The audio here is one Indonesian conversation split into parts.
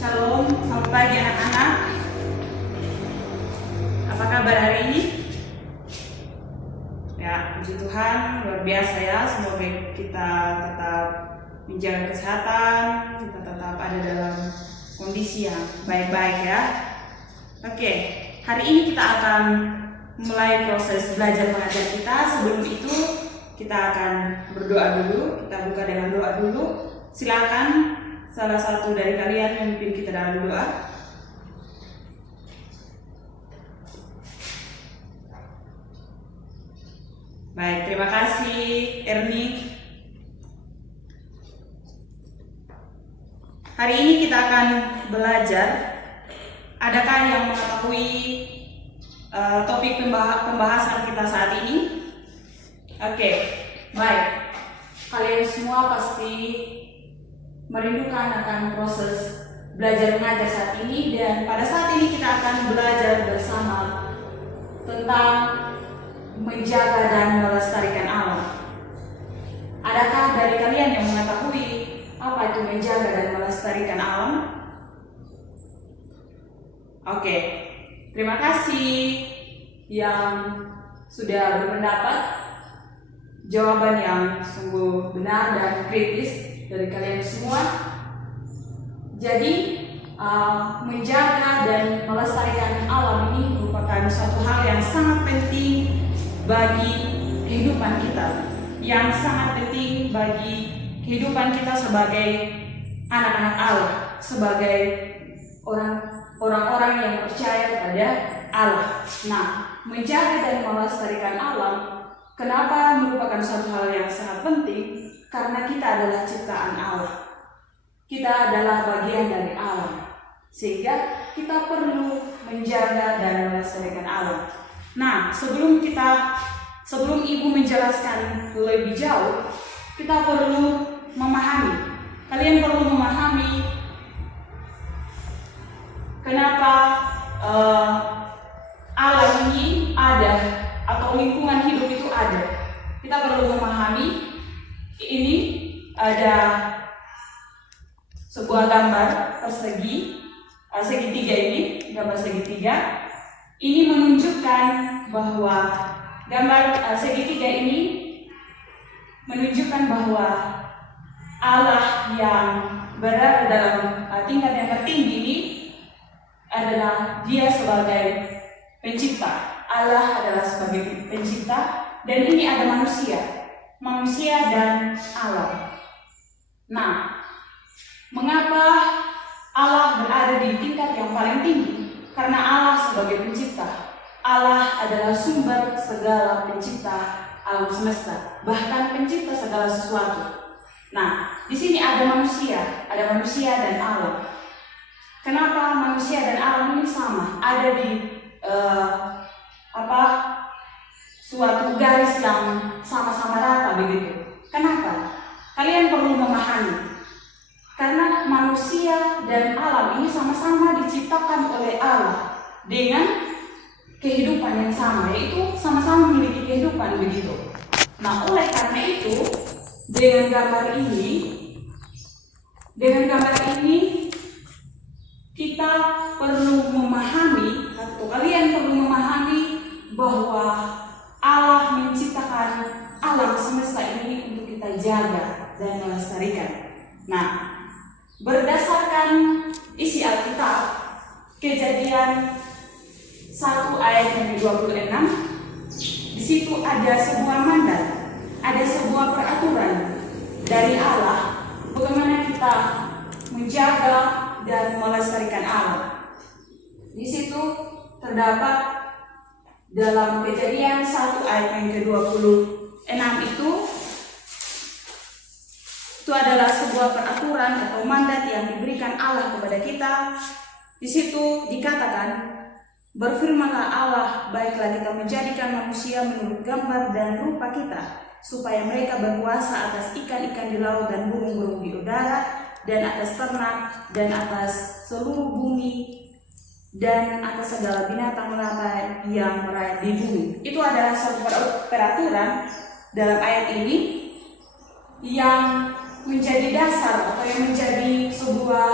Shalom, selamat pagi anak-anak. Apa kabar hari ini? Ya, puji Tuhan, luar biasa ya. Semoga kita tetap menjaga kesehatan, kita tetap ada dalam kondisi yang baik-baik ya. Oke, hari ini kita akan mulai proses belajar mengajar kita. Sebelum itu, kita akan berdoa dulu. Kita buka dengan doa dulu. Silakan salah satu dari kalian memimpin kita dalam doa. Baik, terima kasih Erni. Hari ini kita akan belajar. Adakah yang mengetahui topik pembahasan kita saat ini? Oke, baik. Kalian semua pasti merindukan akan proses belajar mengajar saat ini, dan pada saat ini kita akan belajar bersama tentang menjaga dan melestarikan alam. Adakah dari kalian yang mengetahui apa itu menjaga dan melestarikan alam? Oke, terima kasih yang sudah berpendapat. Jawaban yang sungguh benar dan kritis dari kalian semua. Jadi menjaga dan melestarikan alam ini merupakan suatu hal yang sangat penting bagi kehidupan kita, yang sangat penting bagi kehidupan kita sebagai anak-anak Allah, sebagai orang-orang yang percaya kepada Allah. Nah, menjaga dan melestarikan alam, kenapa merupakan suatu hal yang sangat penting? Karena kita adalah ciptaan Allah. Kita adalah bagian dari alam. Sehingga kita perlu menjaga dan melestarikan alam. Nah, sebelum Ibu menjelaskan lebih jauh, kita perlu memahami. Kalian perlu memahami kenapa alam ini ada, atau lingkungan hidup itu ada. Kita perlu memahami. Ini ada sebuah gambar persegi, segitiga ini, gambar segitiga. Ini menunjukkan bahwa gambar segitiga ini menunjukkan bahwa Allah yang berada dalam tingkat yang tertinggi ini adalah Dia sebagai pencipta. Allah adalah sebagai pencipta, dan ini ada manusia dan alam. Nah, mengapa Allah berada di tingkat yang paling tinggi? Karena Allah sebagai pencipta. Allah adalah sumber segala pencipta alam semesta, bahkan pencipta segala sesuatu. Nah, di sini ada manusia dan alam. Kenapa manusia dan alam ini sama? Ada di suatu garis yang sama-sama rata begitu. Kenapa? Kalian perlu memahami. Karena manusia dan alam ini sama-sama diciptakan oleh Allah dengan kehidupan yang sama, yaitu sama-sama memiliki kehidupan begitu. Nah, oleh karena itu, dengan gambar ini kita perlu memahami, atau kalian perlu memahami bahwa Allah menciptakan alam semesta ini untuk kita jaga dan melestarikan. Nah, berdasarkan isi Alkitab, Kejadian 1 ayat yang ke-26, di situ ada sebuah mandat, ada sebuah peraturan dari Allah bagaimana kita menjaga dan melestarikan alam. Di situ terdapat dalam Kejadian 1 ayat yang ke-26 itu adalah sebuah peraturan atau mandat yang diberikan Allah kepada kita. Di situ dikatakan, berfirmanlah Allah, baiklah kita menjadikan manusia menurut gambar dan rupa kita, supaya mereka berkuasa atas ikan-ikan di laut dan burung-burung di udara, dan atas ternak, dan atas seluruh bumi, dan atas segala binatang melata yang merayap di bumi. Itu adalah suatu peraturan dalam ayat ini yang menjadi dasar atau yang menjadi sebuah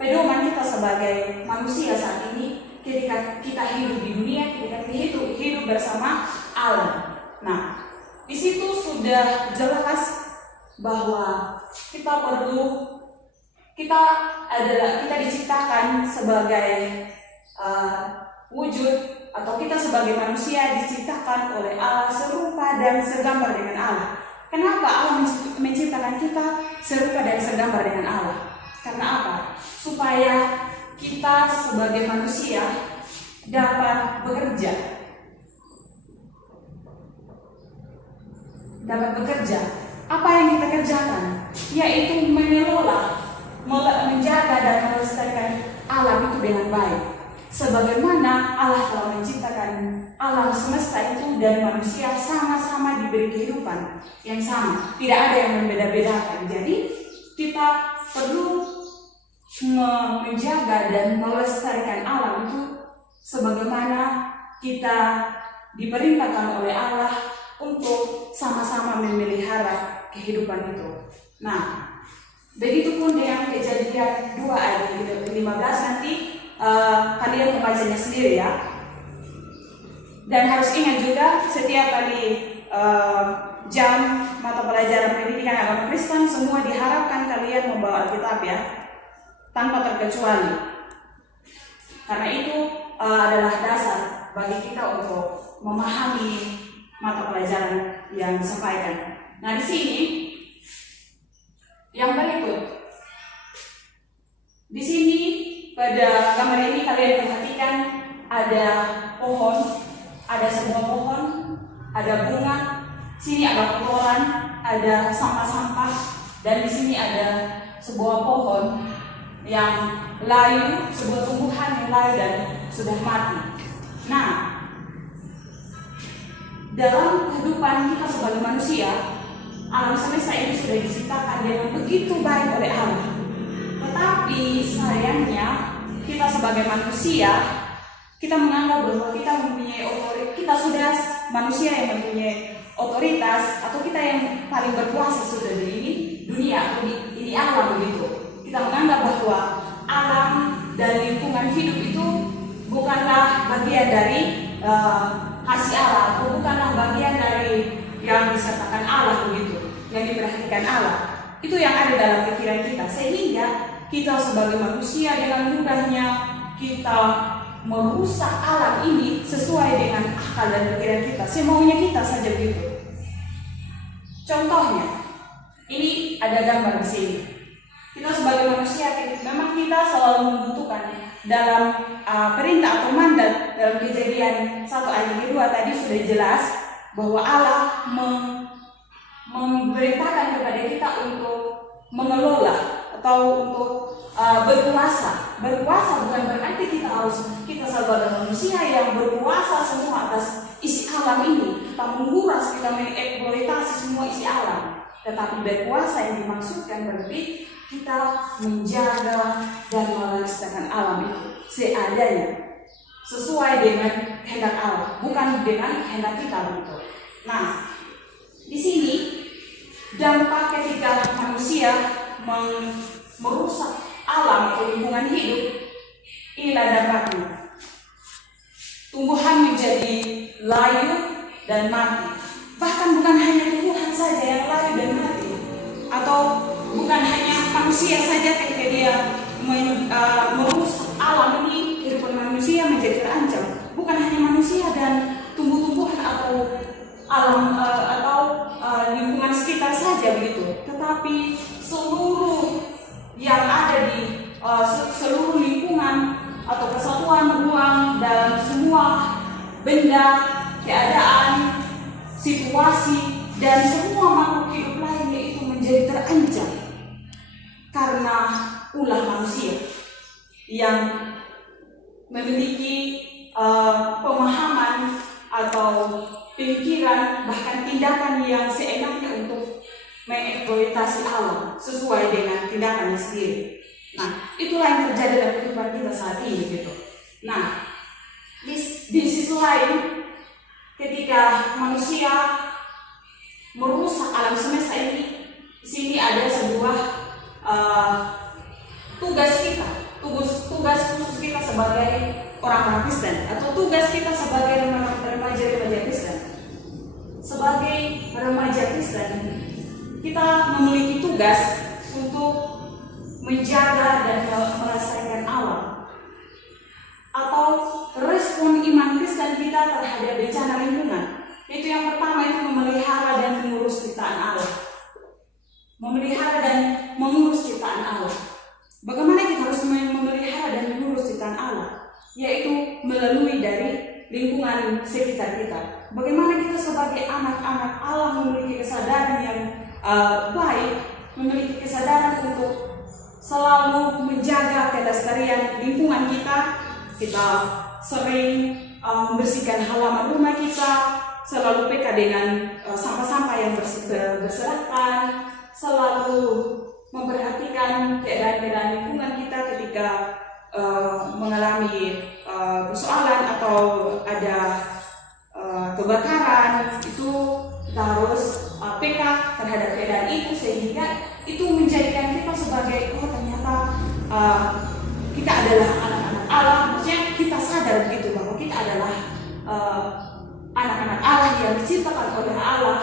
pedoman kita sebagai manusia saat ini ketika kita hidup di dunia, ketika kita hidup bersama Allah. Nah, di situ sudah jelas bahwa kita diciptakan sebagai wujud, atau kita sebagai manusia diciptakan oleh Allah serupa dan segambar dengan Allah. Kenapa Allah menciptakan kita serupa dan segambar dengan Allah? Karena apa? Supaya kita sebagai manusia dapat bekerja. Apa yang kita kerjakan? Yaitu mengelola, menjaga dan melestarikan alam itu dengan baik. Sebagaimana Allah telah menciptakan alam semesta itu dan manusia sama-sama diberi kehidupan yang sama, tidak ada yang membeda-bedakan. Jadi kita perlu menjaga dan melestarikan alam itu sebagaimana kita diperintahkan oleh Allah untuk sama-sama memelihara kehidupan itu. Nah, begitupun dengan Kejadian 2 ayat 15 nanti kalian membacanya sendiri ya. Dan harus ingat juga setiap kali jam mata pelajaran pendidikan agama Kristen semua diharapkan kalian membawa Alkitab ya, tanpa terkecuali. Karena itu adalah dasar bagi kita untuk memahami mata pelajaran yang disampaikan. Nah, di sini yang berikut. Di sini pada gambar ini kalian perhatikan ada pohon, ada sebuah pohon, ada bunga, sini ada kotoran, ada sampah-sampah, dan di sini ada sebuah pohon yang layu, sebuah tumbuhan yang layu dan sudah mati. Nah, dalam kehidupan kita sebagai manusia, alam semesta ini sudah diciptakan dengan begitu baik oleh Allah. Tetapi sayangnya kita sebagai manusia, kita menganggap bahwa kita mempunyai otoritas, kita sudah manusia yang mempunyai otoritas, atau kita yang paling berkuasa sudah di ini dunia atau ini alam begitu. Kita menganggap bahwa alam dan lingkungan hidup itu bukanlah bagian dari kasih Allah, atau bukanlah bagian dari yang disertakan Allah begitu, yang diperhatikan Allah. Itu yang ada dalam pikiran kita, sehingga kita sebagai manusia dengan mudahnya kita merusak alam ini sesuai dengan akal dan pikiran kita, semaunya kita saja begitu. Contohnya, ini ada gambar di sini. Kita sebagai manusia, memang kita selalu membutuhkan dalam perintah atau mandat dalam Kejadian 1 ayat 2 tadi sudah jelas bahwa Allah memerintahkan kepada kita untuk mengelola atau untuk berkuasa. Berkuasa bukan berarti kita sebagai manusia yang berkuasa semua atas isi alam ini, kita menguras, kita mengeksploitasi semua isi alam. Tetapi berkuasa yang dimaksudkan berarti kita menjaga dan melestarikan alam itu seadanya, sesuai dengan kehendak Allah, bukan dengan kehendak kita begitu. Nah, di sini dampak ketika manusia merusak alam atau lingkungan hidup, inilah dampaknya. Tumbuhan menjadi layu dan mati. Bahkan bukan hanya tumbuhan saja yang layu dan mati, atau bukan hanya manusia saja ketika dia merusak alam ini, kehidupan manusia menjadi terancam. Bukan hanya manusia dan tumbuh-tumbuhan atau alam atau lingkungan sekitar saja begitu, tetapi seluruh yang ada di seluruh lingkungan atau kesatuan ruang dalam semua benda, keadaan, situasi, dan semua makhluk hidup lainnya itu menjadi terancam karena ulah manusia yang memiliki pemahaman atau pikiran bahkan tindakan yang seenaknya untuk mengeksploitasi alam sesuai dengan tindakannya sendiri. Nah, itulah yang terjadi dalam kehidupan kita saat ini gitu. Nah, di sisi lain, ketika manusia merusak alam semesta ini, di sini ada sebuah tugas kita sebagai orang-orang Kristen, atau tugas kita sebagai remaja-remaja Kristen. Sebagai remaja Kristen, kita memiliki tugas untuk menjaga dan melestarikan alam, atau respon iman Kristen kita terhadap bencana lingkungan. Itu yang pertama, itu memelihara dan mengurus ciptaan Allah. Memelihara dan mengurus ciptaan Allah. Bagaimana kita harus memelihara dan mengurus ciptaan Allah? Yaitu melalui dari lingkungan sekitar kita. Bagaimana kita sebagai anak-anak Allah memiliki kesadaran yang baik, memiliki kesadaran untuk selalu menjaga kelestarian lingkungan kita. Kita sering membersihkan halaman rumah kita, selalu peka dengan sampah-sampah yang berserakan, selalu memperhatikan keadaan lingkungan kita ketika mengalami persoalan atau ada kebakaran. Itu kita harus peka terhadap keadaan itu, sehingga itu menjadikan kita sebagai ternyata kita adalah anak-anak Allah. Maksudnya kita sadar begitu bahwa kita adalah anak-anak Allah yang diciptakan oleh Allah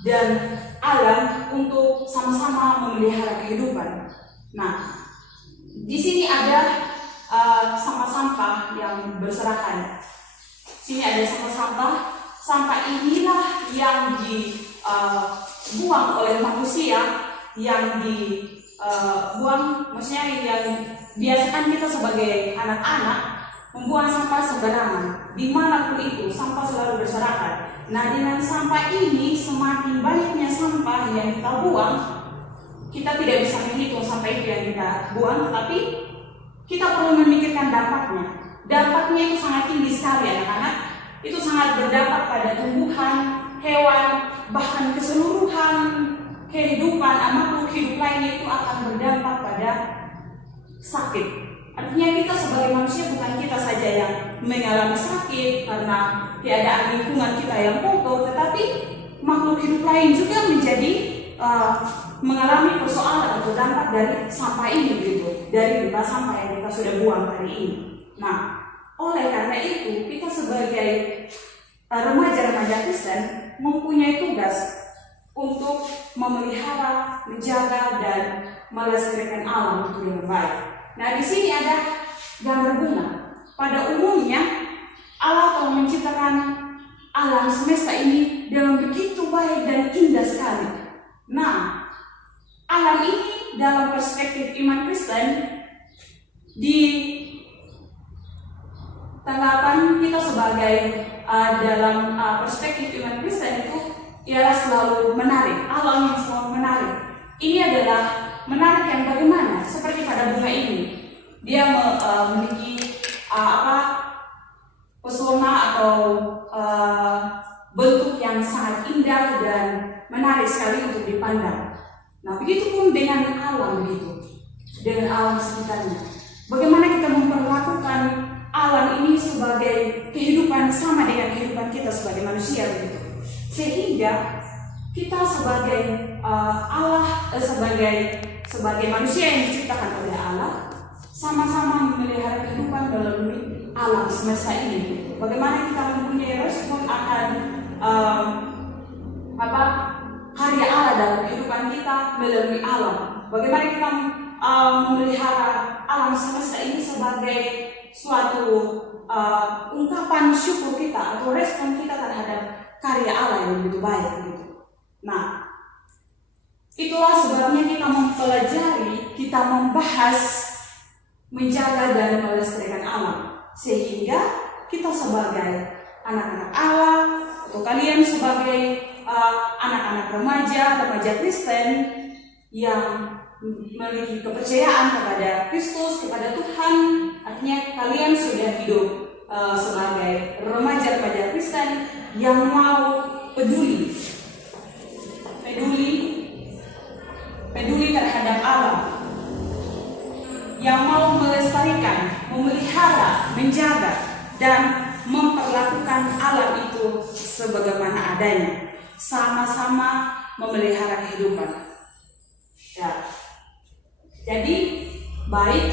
dan alam untuk sama-sama memelihara kehidupan. Nah, di sini ada sampah-sampah yang berserakan. Sini ada sampah-sampah. Sampah inilah yang dibuang oleh manusia, yang dibuang, maksudnya yang biasakan kita sebagai anak-anak membuang sampah sembarangan. Dimanapun itu, sampah selalu berserakan. Nah, dengan sampah ini, semakin banyaknya sampah yang kita buang, kita tidak bisa menghitung sampah itu yang kita buang, tetapi kita perlu memikirkan dampaknya. Dampaknya itu sangat tinggi sekali, anak-anak. Itu sangat berdampak pada tumbuhan, hewan, bahkan keseluruhan kehidupan makhluk hidup lainnya itu akan berdampak pada sakit. Artinya kita sebagai manusia, bukan kita saja yang mengalami sakit karena keadaan lingkungan kita yang kotor, tetapi makhluk hidup lain juga menjadi mengalami persoalan atau dampak dari sampah ini, begitu, dari limbah sampah yang kita sudah buang hari ini. Nah, oleh karena itu kita sebagai remaja-remaja Kristen mempunyai tugas untuk memelihara, menjaga, dan melestarikan alam itu dengan baik. Nah, di sini ada gambar bunga. Pada umumnya Allah telah menciptakan alam semesta ini dengan begitu baik dan indah sekali. Nah, alam ini dalam perspektif iman Kristen, di tanggapan kita sebagai dalam perspektif iman Kristen itu ialah selalu menarik. Alam yang selalu menarik. Ini adalah menarik yang bagaimana? Seperti pada bunga ini, dia memiliki pesona atau bentuk yang sangat indah dan menarik sekali untuk dipandang. Nah, begitu pun dengan alam, begitu, dengan alam sekitarnya. Bagaimana kita memperlakukan alam ini sebagai kehidupan sama dengan kehidupan kita sebagai manusia, begitu. Sehingga kita sebagai sebagai manusia yang diciptakan oleh Allah, sama-sama memelihara kehidupan melalui alam semesta ini. Bagaimana kita mempunyai respon akan karya Allah dalam kehidupan kita melalui alam. Bagaimana kita memelihara alam semesta ini sebagai suatu ungkapan syukur kita atau respon kita terhadap karya Allah yang begitu baik, begitu. Nah, itulah sebabnya kita mempelajari, kita membahas menjaga dan melestarikan alam, sehingga kita sebagai anak-anak Allah atau kalian sebagai anak-anak remaja Kristen yang memiliki kepercayaan kepada Kristus, kepada Tuhan, artinya kalian sudah hidup sebagai remaja Kristen yang mau peduli terhadap alam, yang mau melestarikan, memelihara, menjaga, dan memperlakukan alam itu sebagaimana adanya, sama-sama memelihara kehidupan. Ya. Jadi baik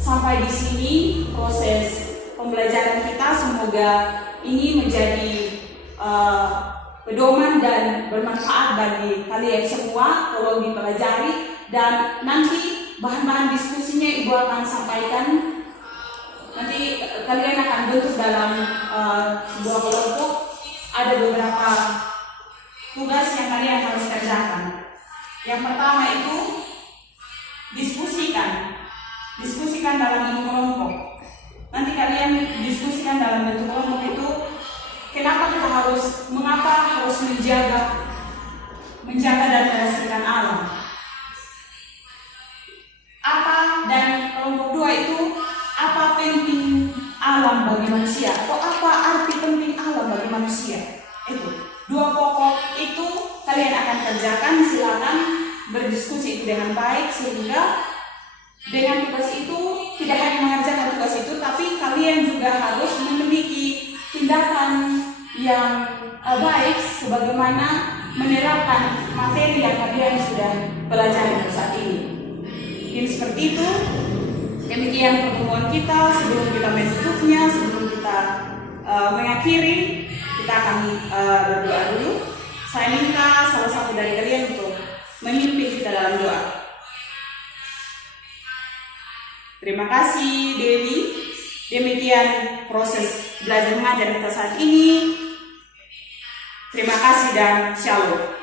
sampai di sini proses pembelajaran kita. Semoga ini menjadi pedoman dan bermanfaat bagi kalian semua. Tolong dipelajari, dan nanti bahan-bahan diskusinya Ibu akan sampaikan. Nanti kalian akan bentuk dalam sebuah kelompok. Ada beberapa tugas yang kalian harus kerjakan. Yang pertama itu diskusikan dalam bentuk kelompok. Nanti kalian diskusikan dalam bentuk kelompok itu mengapa harus menjaga dan melestarikan alam. Dan kelompok 2 itu apa penting alam bagi manusia, atau apa arti penting alam bagi manusia. Itu 2 pokok itu kalian akan kerjakan. Silakan berdiskusi itu dengan baik, sehingga dengan tugas itu tidak hanya mengerjakan tugas itu, tapi kalian juga harus memiliki tindakan yang baik sebagaimana menerapkan materi yang kalian sudah pelajari saat ini. Mungkin seperti itu. Demikian pertemuan kita. Sebelum kita menutupnya, sebelum kita mengakhiri, kita akan berdoa dulu. Saya minta salah satu dari kalian untuk memimpin kita dalam doa. Terima kasih Dewi. Demikian proses belajar mengajar kita saat ini. Terima kasih dan shalom.